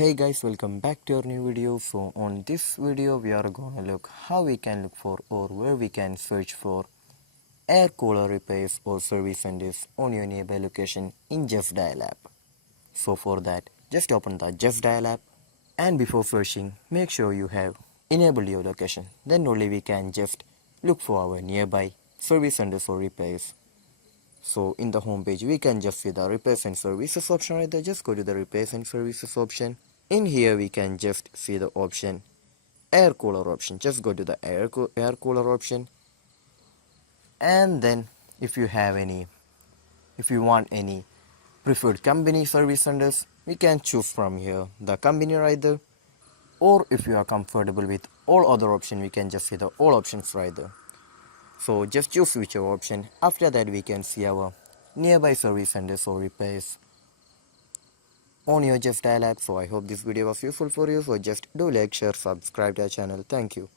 Hey guys, welcome back to our new video. So on this video we are gonna look how we can look for or where we can search for air cooler repairs or service centers on your nearby location in Justdial app. So for that, just open the Justdial app, and before searching make sure you have enabled your location. Then only we can just look for our nearby service centers or repairs. So in the home page we can just see the repairs and services option right there. Just go to the repairs and services option. In here we can just see the option air cooler option. Just go to the air cooler option, and then if you want any preferred company service centers, we can choose from here the company right there. Or if you are comfortable with all other option, we can just see the all options right there. So just choose whichever option. After that we can see our nearby service centers or repairs on your Justdial app. So I hope this video was useful for you. So just do like, share, subscribe to our channel. Thank you.